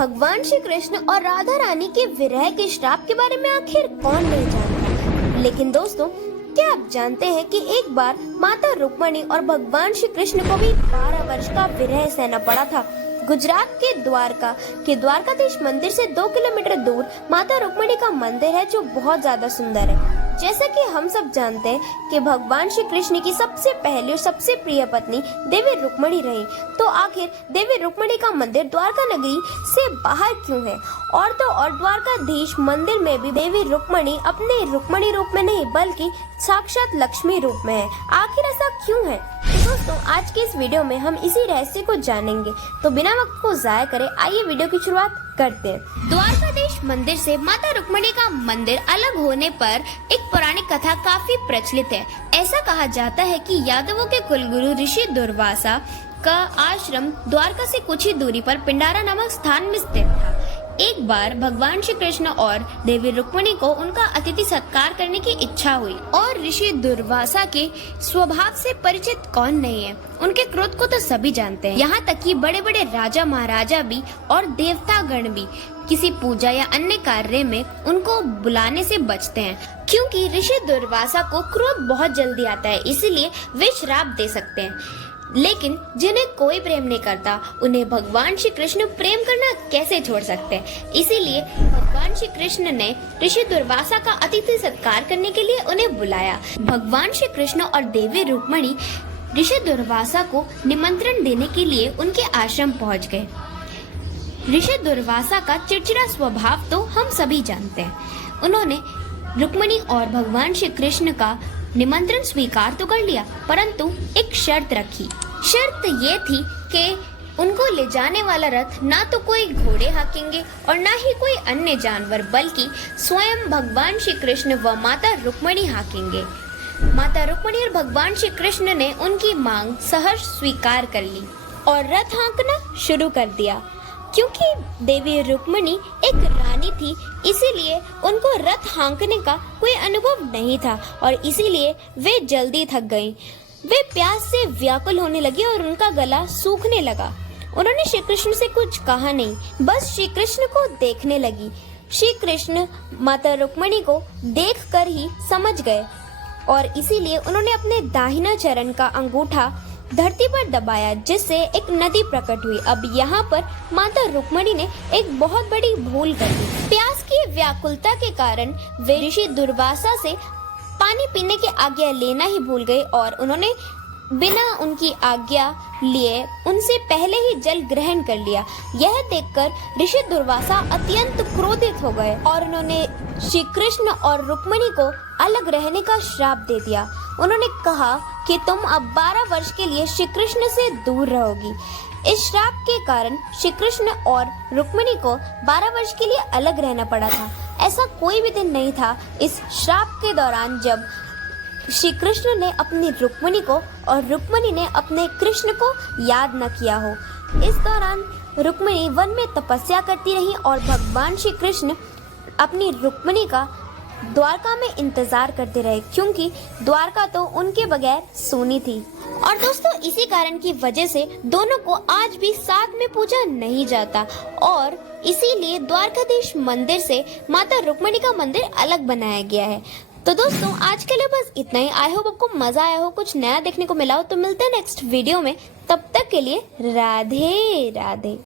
भगवान श्री कृष्ण और राधा रानी के विरह के श्राप के बारे में आखिर कौन नहीं जानता। लेकिन दोस्तों, क्या आप जानते हैं कि एक बार माता रुक्मणी और भगवान श्री कृष्ण को भी 12 वर्ष का विरह सहना पड़ा था। गुजरात के द्वारकाधीश मंदिर से 2 किलोमीटर दूर माता रुक्मणी का मंदिर है, जो बहुत ज्यादा सुंदर है। जैसा कि हम सब जानते हैं कि भगवान श्री कृष्ण की सबसे पहली और सबसे प्रिय पत्नी देवी रुक्मणी रही, तो आखिर देवी रुक्मणी का मंदिर द्वारका नगरी से बाहर क्यों है? और तो और द्वारकाधीश मंदिर में भी देवी रुक्मणी अपने रुक्मणी रूप में नहीं बल्कि साक्षात लक्ष्मी रूप में है। आखिर ऐसा क्यों है? तो दोस्तों, आज के इस वीडियो में हम इसी रहस्य को जानेंगे। तो बिना वक्त को जाया करे आइए वीडियो की शुरुआत करते हैं। द्वारकाधीश मंदिर से माता रुक्मणी का मंदिर अलग होने पर एक पौराणिक कथा काफी प्रचलित है। ऐसा कहा जाता है कि यादवों के कुलगुरु ऋषि दुर्वासा का आश्रम द्वारका से कुछ ही दूरी पर पिंडारा नामक स्थान में स्थित था। एक बार भगवान श्री कृष्ण और देवी रुक्मणी को उनका अतिथि सत्कार करने की इच्छा हुई और ऋषि दुर्वासा के स्वभाव से परिचित कौन नहीं है। उनके क्रोध को तो सभी जानते हैं, यहाँ तक कि बड़े बड़े राजा महाराजा भी और देवतागण भी किसी पूजा या अन्य कार्य में उनको बुलाने से बचते हैं, क्योंकि ऋषि दुर्वासा को क्रोध बहुत जल्दी आता है, इसीलिए वे श्राप दे सकते हैं। लेकिन जिन्हें कोई प्रेम नहीं करता, उन्हें भगवान श्री कृष्ण प्रेम करना कैसे छोड़ सकते हैं? इसीलिए भगवान श्री कृष्ण ने ऋषि दुर्वासा का अतिथि सत्कार करने के लिए उन्हें बुलाया। भगवान श्री कृष्ण और देवी रुक्मणी ऋषि दुर्वासा को निमंत्रण देने के लिए उनके आश्रम पहुंच गए। ऋषि दुर्वासा का चिड़चिड़ा स्वभाव तो हम सभी जानते हैं। उन्होंने रुक्मणी और भगवान श्री कृष्ण का निमंत्रण स्वीकार तो कर लिया, परंतु एक शर्त रखी। शर्त ये थी कि उनको ले जाने वाला रथ ना तो कोई घोड़े हाँकेंगे और ना ही कोई अन्य जानवर, बल्कि स्वयं भगवान श्री कृष्ण व माता रुक्मणी हाँकेंगे। माता रुक्मणी और भगवान श्री कृष्ण ने उनकी मांग सहर्ष स्वीकार कर ली और रथ हाँकना शुरू कर दिया। क्योंकि देवी रुक्मणी एक रानी थी, इसीलिए उनको रथ हाँकने का कोई अनुभव नहीं था और इसीलिए वे जल्दी थक गईं। वे प्यास से व्याकुल होने लगी और उनका गला सूखने लगा। उन्होंने श्री कृष्ण से कुछ कहा नहीं, बस श्री कृष्ण को देखने लगी। श्री कृष्ण माता रुक्मणी को देखकर ही समझ गए और इसीलिए उन्होंने अपने दाहिना चरण का अंगूठा धरती पर दबाया, जिससे एक नदी प्रकट हुई। अब यहाँ पर माता रुक्मणी ने एक बहुत बड़ी भूल कर दी। प्यास की व्याकुलता के कारण वे ऋषि दुर्वासा से पानी पीने की आज्ञा लेना ही भूल गए और उन्होंने बिना उनकी आज्ञा लिए उनसे पहले ही जल ग्रहण कर लिया। यह देखकर ऋषि दुर्वासा अत्यंत क्रोधित हो गए और उन्होंने श्री कृष्ण और रुक्मणी को अलग रहने का श्राप दे दिया। उन्होंने कहा कि तुम अब 12 वर्ष के लिए श्री कृष्ण से दूर रहोगी। इस श्राप के कारण श्री कृष्ण और रुक्मणी को 12 वर्ष के लिए अलग रहना पड़ा था। ऐसा कोई भी दिन नहीं था इस श्राप के दौरान जब श्री कृष्ण ने अपनी रुक्मणी को और रुक्मणी ने अपने कृष्ण को याद न किया हो। इस दौरान रुक्मणी वन में तपस्या करती रही और भगवान श्री कृष्ण अपनी रुक्मणी का द्वारका में इंतजार करते रहे, क्योंकि द्वारका तो उनके बगैर सूनी थी। और दोस्तों, इसी कारण की वजह से दोनों को आज भी साथ में पूजा नहीं जाता और इसीलिए द्वारकाधीश मंदिर से माता रुक्मणी का मंदिर अलग बनाया गया है। तो दोस्तों, आज के लिए बस इतना ही। आई होप आपको मजा आया हो, कुछ नया देखने को मिला हो। तो मिलते हैं नेक्स्ट वीडियो में, तब तक के लिए राधे राधे।